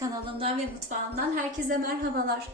Kanalımdan ve mutfağımdan herkese merhabalar.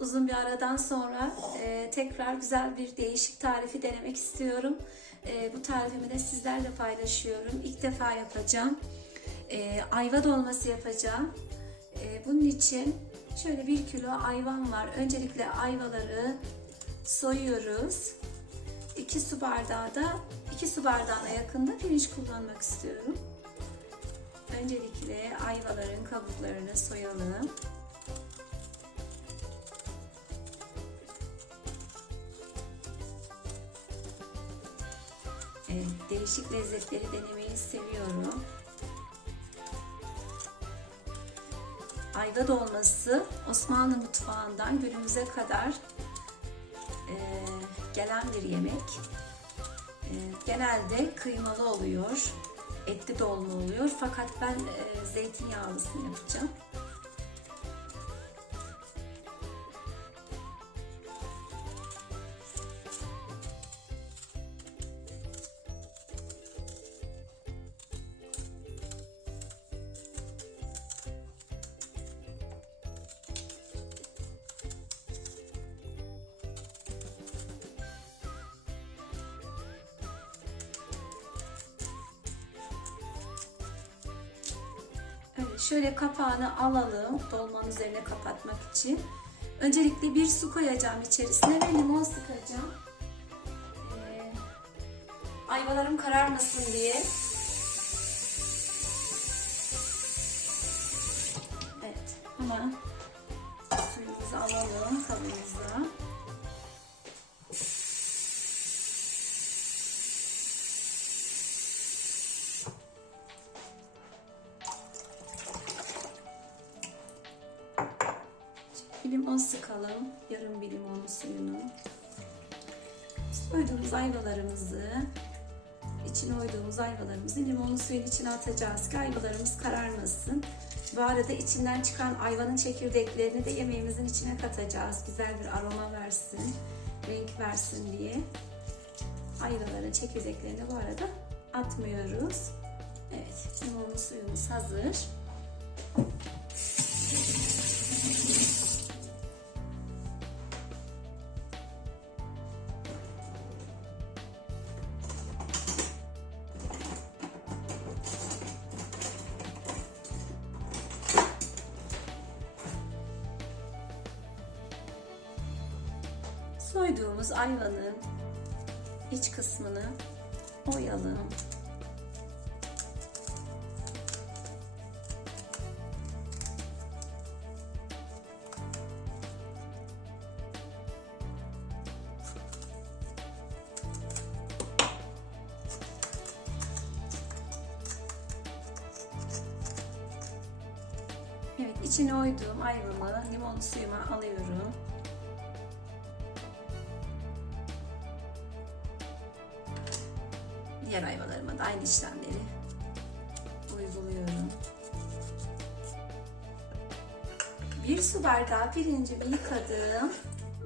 Uzun bir aradan sonra e, tekrar güzel bir değişik tarifi denemek istiyorum. E, bu tarifimi de sizlerle paylaşıyorum. İlk defa yapacağım. E, ayva dolması yapacağım. E, bunun için şöyle bir kilo ayvam var. Öncelikle ayvaları soyuyoruz. 2 su bardağı da 2 su bardağına yakında pirinç kullanmak istiyorum. Öncelikle ayvaların kabuklarını soyalım. Evet, değişik lezzetleri denemeyi seviyorum. Ayva dolması Osmanlı mutfağından günümüze kadar e, gelen bir yemek. E, genelde kıymalı oluyor, etli dolma oluyor. Fakat ben e, zeytinyağlısını yapacağım. Şöyle kapağını alalım dolmanın üzerine kapatmak için. Öncelikle bir su koyacağım içerisine ve limon sıkacağım. Ee, ayvalarım kararmasın diye. Evet, hemen suyumuzu alalım kabımıza. Sıkalım. Yarım bir limon suyunu. Soyduğumuz ayvalarımızı, içine oyduğumuz ayvalarımızı limonlu suyun içine atacağız ki ayvalarımız kararmasın. Bu arada içinden çıkan ayvanın çekirdeklerini de yemeğimizin içine katacağız. Güzel bir aroma versin, renk versin diye. Ayvaların çekirdeklerini bu arada atmıyoruz. Evet, limonlu suyumuz hazır. Soyduğumuz ayvanın iç kısmını oyalım. Evet, içine oyduğum ayvamı limon suyuma alıyorum. Aynı işlemleri uyguluyorum. Bir su bardağı pirincimi yıkadım.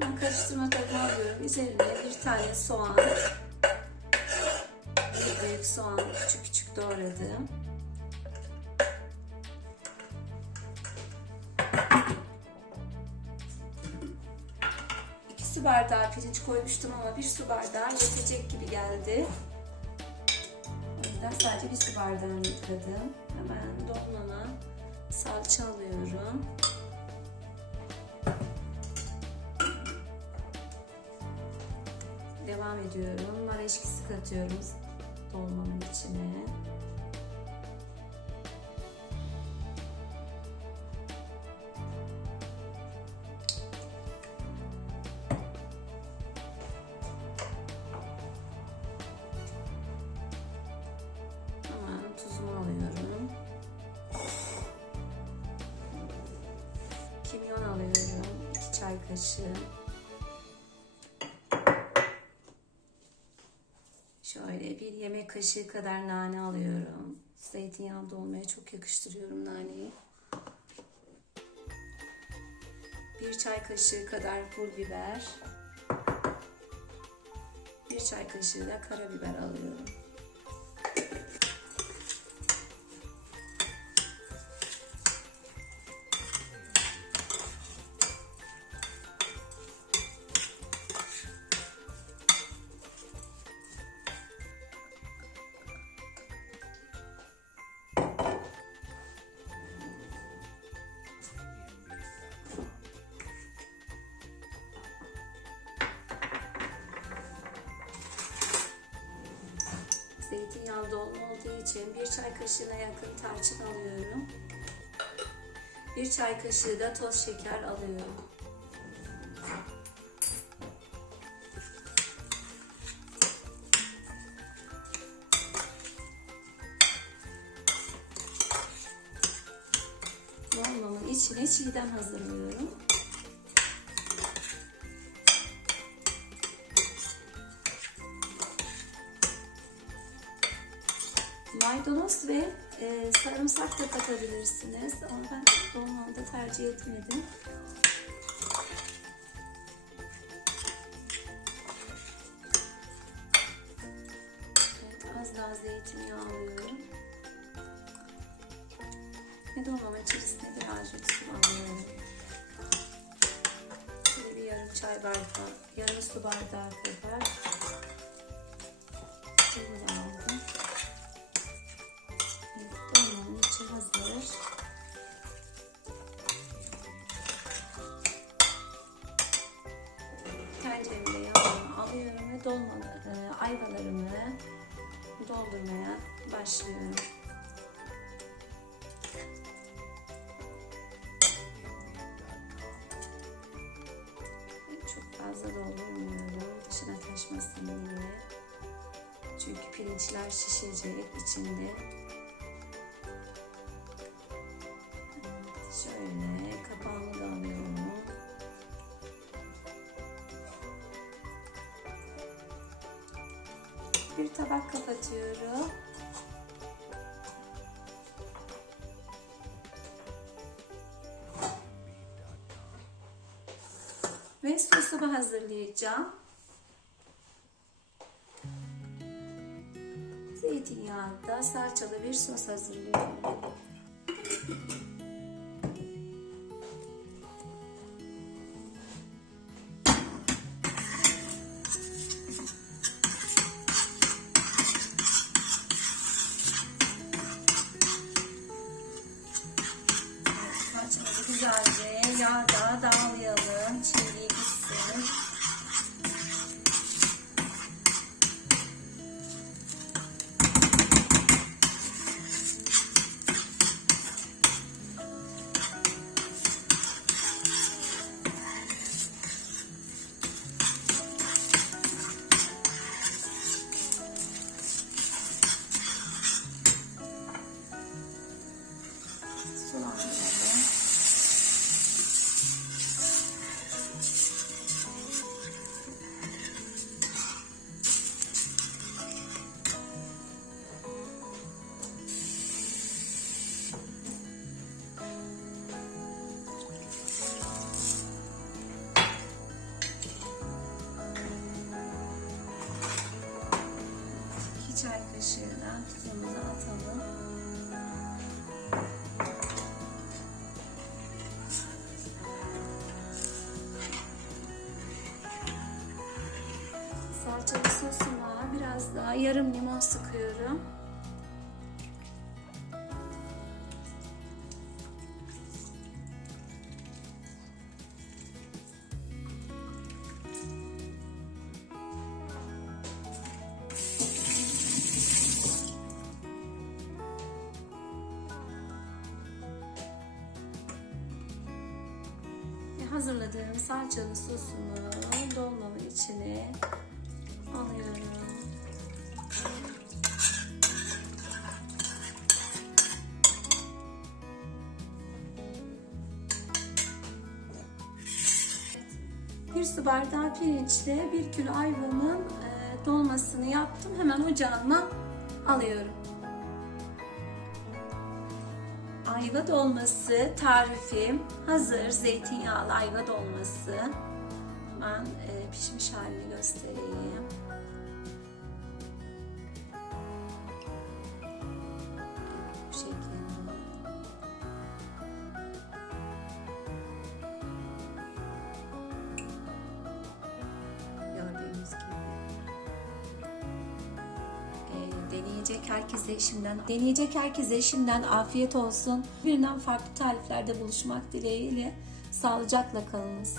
Ben karıştırma kabına alıyorum. Üzerine bir tane soğan, bir büyük soğan küçük küçük doğradım. İki su bardağı pirinç koymuştum ama bir su bardağı yetecek gibi geldi. Yüzden sadece bir su bardağını yıkadım. Hemen dolmama salça alıyorum. Devam ediyorum. Nar eşkisi katıyorum dolmamın içine. Kaşığı. Şöyle bir yemek kaşığı kadar nane alıyorum. Zeytinyağı dolmaya çok yakıştırıyorum naneyi. Bir çay kaşığı kadar pul biber. Bir çay kaşığı da karabiber alıyorum. Zeytinyağlı dolma olduğu için bir çay kaşığına yakın tarçın alıyorum. Bir çay kaşığı da toz şeker alıyorum. Dolmamın içine çiğdem hazırlıyorum. Maydanoz ve e, sarımsak da katabilirsiniz ama ben dolmamda tercih etmedim. Evet, az daha zeytinyağı alıyorum. Ve dolmanın içerisine birazcık su alıyorum. Şöyle bir yarım çay bardağı, yarım su bardağı kadar dışına taşmasın diye. Çünkü pirinçler şişecek içinde. Evet, şöyle kapağını da alıyorum. Bir tabak kapatıyorum. Ve sosumu hazırlayacağım. Zeytinyağında salçalı bir sos hazırlıyorum. Atalım. Salçalı sosuma biraz daha yarım limon sıkıyorum. Hazırladığım salçalı sosumu dolmamın içine alıyorum. Bir su bardağı pirinçle bir kilo ayvamın e, dolmasını yaptım. Hemen ocağıma alıyorum. Ayva dolması tarifim hazır. Zeytinyağlı ayva dolması. Ben e, pişmiş halini göstereyim. Deneyecek herkese şimdiden deneyecek herkese şimdiden afiyet olsun. Birinden farklı tariflerde buluşmak dileğiyle sağlıcakla kalınız.